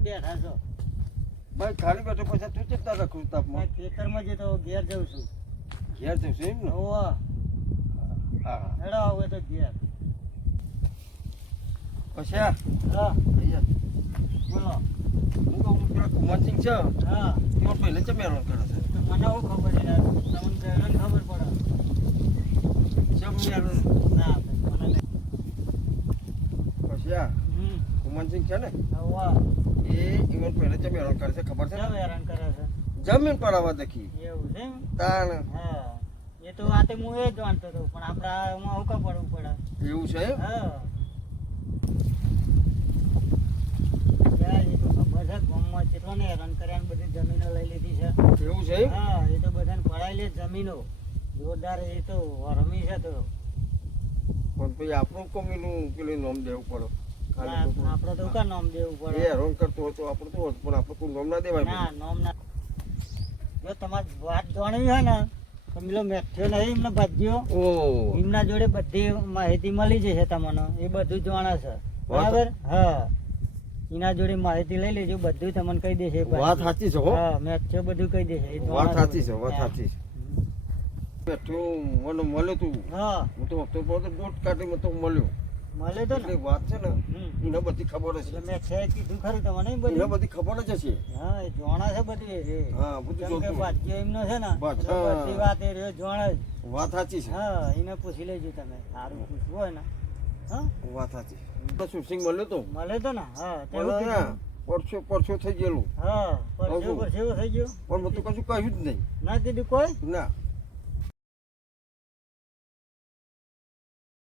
બેઠા છો ભાઈ ખાલી બેઠો પછી તું ચિંતા રાખું તાપમાં ખેતરમાં જે તો ઘેર જઉં છું ઘેર જશે એમ ને હોવા હા હેડો આવે તો ઘેર પછી હા અહીંયા બોલો હું કહું પેલા કુમારસિંહ છે હા એમાં પહેલે ચમ હેરાન કરે છે તો મને શું ખબર યાર તમને પહેલાં ખબર પડે ચમ હેરાન ના ભાઈ મને નહીં પછી હમ કુમારસિંહ છે ને હોવા એ એમાં પહેલે ચમ હેરાન કરે છે ખબર છે કેમ ને હેરાન કરે છે જમીન પર આવવા દેખી એવું છે એમ તાણ હા એ તો વાતે હું એ જ જાણતો હતો પણ આપણે એમાં હું કાં પડવું પડે એવું છે એમ હા યાર એ તો ખબર છે ગામમાં કેટલો ને હેરાન કર્યા ને બધી જમીનો લઈ લીધી છે એવું છે એમ હા એ તો બધાને પડાયેલી જ જમીનો જોરદાર એ તો રમી છે તો પણ પછી આપણું કમીનું પેલું નામ દેવું પડે ખાલી તો આપણે તો કા નામ દેવું એ પડે હેરાન કરતો હતો આપણું તો હોત, પણ આપણે કોઈ નામ ના દેવાય ના નામ ના જો તમારી વાત જાણવી હોય ને તો પેલો મેઠ્યો નહીં એમને ભાજ્યો ઓ એમના જોડે બધી માહિતી મળી જશે તમને એ બધું જાણે છે બરાબર હા એના જોડે માહિતી લઈ લેજો બધું તમને કહી દેશે વાત સાચી છે હો હા મેઠ્યો બધું કહી દેશે એ જાણે વાત સાચી છે બધું. વાત હા. સાચી છે બેઠું મને મળ્યું તું હા હું તો હપ્તો પર બોટ કાઢી મને તો મળ્યો મળે તો ને એટલે વાત છે ને હમ. એને બધી ખબર જ એટલે છે મેં છે કીધું ખરું તમને એને બધું બધી ખબર જ હશે હા એ જાણે છે બધી એ. હા બધું કેમ કે જોતું ભાગ્ય એમનો છે ને બસ, એટલે હા. બધી વાત એ રહ્યો જાણે જ વાત સાચી છે હા એને પૂછી લેજો તમે સારું પૂછવું હોય ને હા વાત સાચી તો શુભસિંહ મળ્યો તો મળે તો ને હા તે પણ એવું હા, કીધું. પરસો થઈ ગયેલું હા પરસેવો પરસેવો થઈ ગયો પણ મેં તો કશું કહ્યું જ નહીં ના કીધું કોઈ ના